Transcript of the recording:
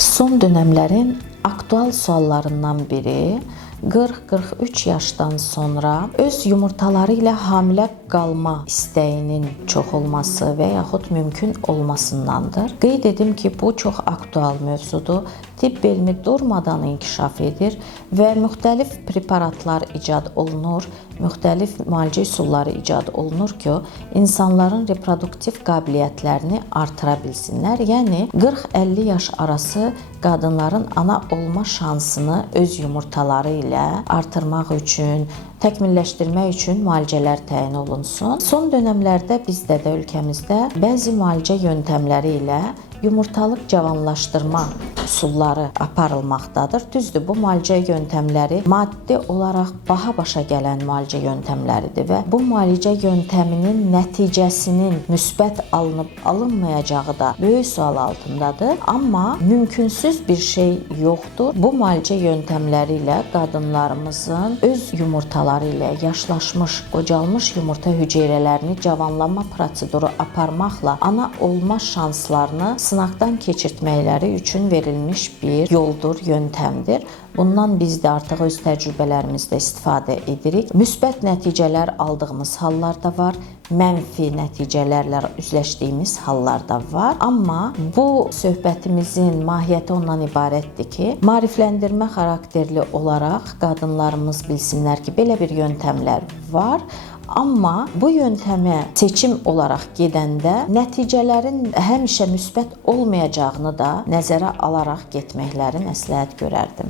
Son dönemlerin aktual suallarından biri 40-43 yaşdan sonra öz yumurtaları ilə hamilə qalma istəyinin çox olması və yaxud mümkün olmasındandır. Qeyd edim ki, bu çox aktual mövzudur. Tibb elmi durmadan inkişaf edir və müxtəlif preparatlar icad olunur, müxtəlif müalicə üsulları icad olunur ki, insanların reproduktiv qabiliyyətlərini artıra bilsinlər. Yəni 40-50 yaş arası qadınların ana olma şansını öz yumurtaları ilə artırmaq üçün, təkmilləşdirmək üçün müalicələr təyin olunsun. Son dövrlərdə bizdə də ölkəmizdə bəzi müalicə yöntəmləri ilə yumurtalıq cavanlaşdırma üsulları aparılmaqdadır. Düzdür, bu müalicə yöntəmləri maddi olaraq baha başa gələn müalicə yöntəmləridir və bu müalicə yöntəminin nəticəsinin müsbət alınıb-alınmayacağı da böyük sual altındadır. Amma mümkünsüz bir şey yoxdur. Bu müalicə yöntəmləri ilə qadınlarımızın öz yumurtaları ilə yaşlaşmış, qocalmış yumurta hüceyrələrini cavanlama proseduru aparmaqla ana olma şanslarını sınaqdan keçirtməkləri üçün verilmiş bir yoldur, yöntəmdir. Bundan biz də artıq öz təcrübələrimizdə istifadə edirik. Müsbət nəticələr aldığımız hallar da var, mənfi nəticələrlə üzləşdiyimiz hallar da var. Amma bu söhbətimizin mahiyyəti ondan ibarətdir ki, maarifləndirmə xarakterli olaraq qadınlarımız bilsinlər ki, belə bir yöntəmlər var. Amma bu yöntəmə seçim olaraq gedəndə nəticələrin həmişə müsbət olmayacağını da nəzərə alaraq getməkləri məsləhət görərdim.